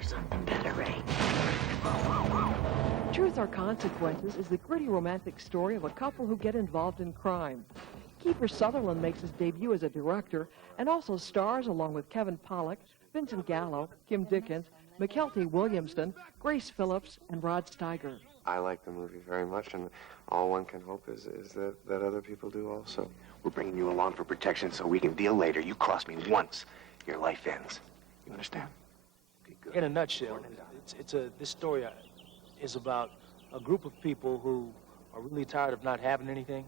for something better, Ray. Truth or Consequences is the gritty romantic story of a couple who get involved in crime. Kiefer Sutherland makes his debut as a director and also stars along with Kevin Pollak, Vincent Gallo, Kim Dickens, Mykelti Williamson, Grace Phillips, and Rod Steiger. I like the movie very much, and all one can hope is that other people do also. We're bringing you along for protection so we can deal later. You cross me once, your life ends. You understand? Okay, good. In a nutshell, this story is about a group of people who are really tired of not having anything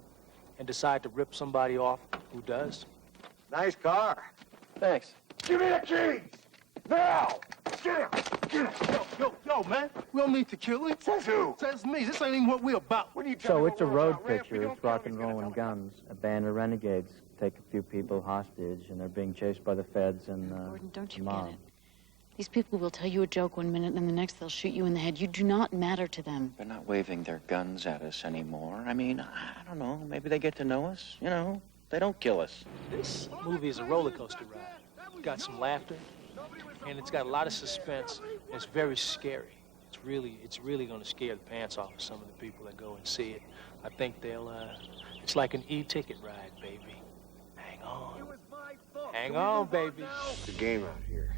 and decide to rip somebody off who does. Nice car. Thanks. Give me the keys! Now! Get him! Get him! Yo, man, we don't need to kill him. Says who? Says me. This ain't even what we're about. What are you So it's a road picture. It's rock and roll and guns. A band of renegades take a few people hostage, and they're being chased by the feds and Gordon, don't you the mob. get it? These people will tell you a joke one minute, and the next they'll shoot you in the head. You do not matter to them. They're not waving their guns at us anymore. I mean, I don't know. Maybe they get to know us. You know, they don't kill us. This movie is a roller coaster ride. It's got some laughter, and it's got a lot of suspense. And it's very scary. It's really going to scare the pants off of some of the people that go and see it. I think they'll. It's like an e-ticket ride, baby. Hang on. Hang on, baby. It's a game out here.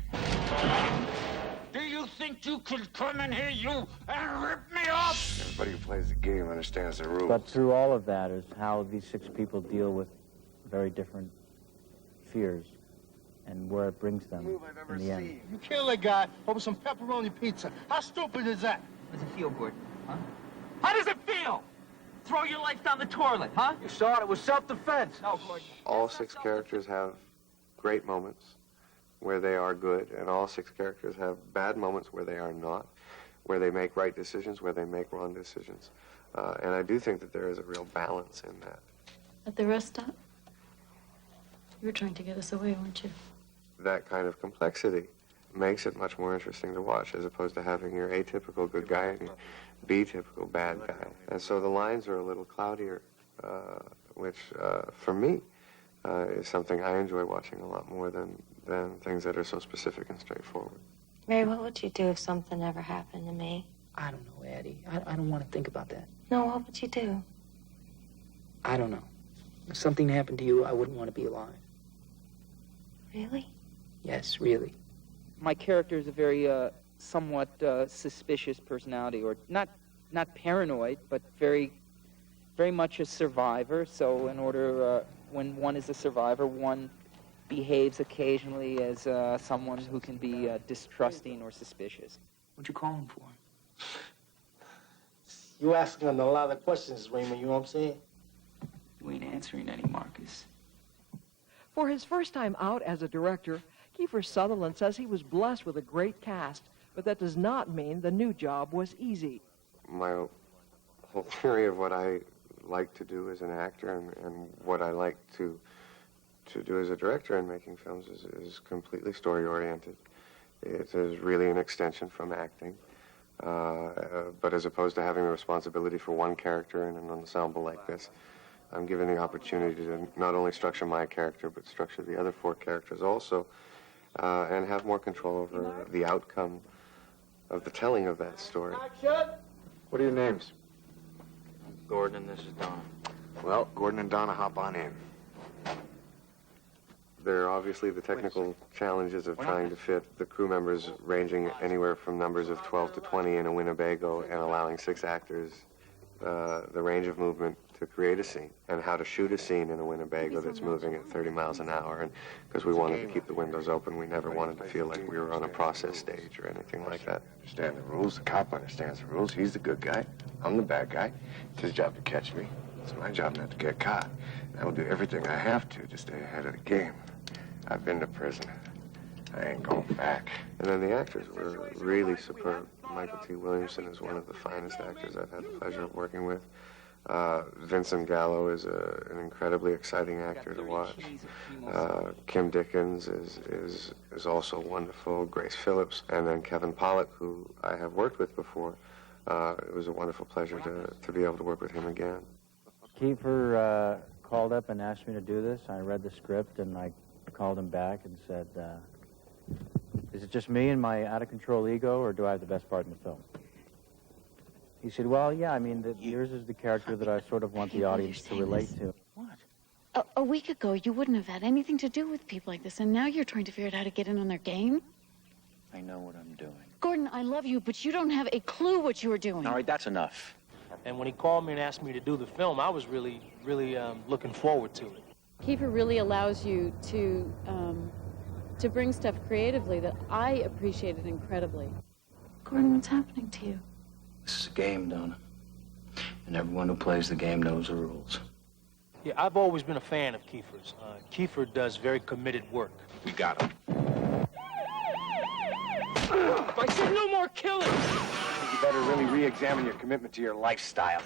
Do you think you could come in here, you, and rip me off? Everybody who plays the game understands the rules. But through all of that is how these 6 people deal with very different fears and where it brings them in the end. You kill a guy over some pepperoni pizza. How stupid is that? How does it feel, Gordon? Huh? How does it feel? Throw your life down the toilet, huh? You saw it. It was self-defense. No, Gordon. All 6 characters have great moments where they are good, and all 6 characters have bad moments where they are not, where they make right decisions, where they make wrong decisions. And I do think that there is a real balance in that. At the rest stop? You were trying to get us away, weren't you? That kind of complexity makes it much more interesting to watch, as opposed to having your atypical good guy and your B-typical bad guy. And so the lines are a little cloudier, which, for me, is something I enjoy watching a lot more than things that are so specific and straightforward. Ray, what would you do if something ever happened to me? I don't know, Addie. I don't want to think about that. No, what would you do? I don't know. If something happened to you, I wouldn't want to be alive. Really? Yes, really. My character is a very, somewhat suspicious personality, or not paranoid, but very much a survivor. So in order, when one is a survivor, one behaves occasionally as someone who can be distrusting or suspicious. What'd you call him for? You asking a lot of questions, Raymond, you know what I'm saying? You ain't answering any, Marcus. For his first time out as a director, Kiefer Sutherland says he was blessed with a great cast, but that does not mean the new job was easy. My whole theory of what I like to do as an actor and what I like to do as a director in making films is completely story-oriented. It is really an extension from acting. But as opposed to having the responsibility for one character in an ensemble like this, I'm given the opportunity to not only structure my character, but structure the other 4 characters also, and have more control over the outcome of the telling of that story. What are your names? Gordon and this is Don. Well, Gordon and Donna, hop on in. There are obviously the technical challenges of trying to fit the crew members ranging anywhere from numbers of 12 to 20 in a Winnebago and allowing 6 actors the range of movement to create a scene, and how to shoot a scene in a Winnebago that's moving at 30 miles an hour. And because we wanted to keep the windows open, we never wanted to feel like we were on a process stage or anything like that. Understand the rules. The cop understands the rules. He's the good guy. I'm the bad guy. It's his job to catch me. It's my job not to get caught. And I will do everything I have to stay ahead of the game. I've been to prison. I ain't going back. And then the actors were really superb. Mykelti Williamson is one of the finest actors I've had the pleasure of working with. Vincent Gallo is an incredibly exciting actor to watch. Kim Dickens is also wonderful. Grace Phillips, and then Kevin Pollak, who I have worked with before. It was a wonderful pleasure to be able to work with him again. Kiefer called up and asked me to do this. I read the script, and I called him back and said, is it just me and my out-of-control ego, or do I have the best part in the film? He said, well, yeah, I mean, yours is the character that I sort of want the audience to relate to. A week ago, you wouldn't have had anything to do with people like this, and now you're trying to figure out how to get in on their game? I know what I'm doing. Gordon, I love you, but you don't have a clue what you were doing. All right, that's enough. And when he called me and asked me to do the film, I was really looking forward to it. Kiefer really allows you to bring stuff creatively that I appreciated incredibly. Gordon, what's happening to you? This is a game, Donna. And everyone who plays the game knows the rules. Yeah, I've always been a fan of Kiefer's. Kiefer does very committed work. We got him. I said no more killing! I think you better really re-examine your commitment to your lifestyle.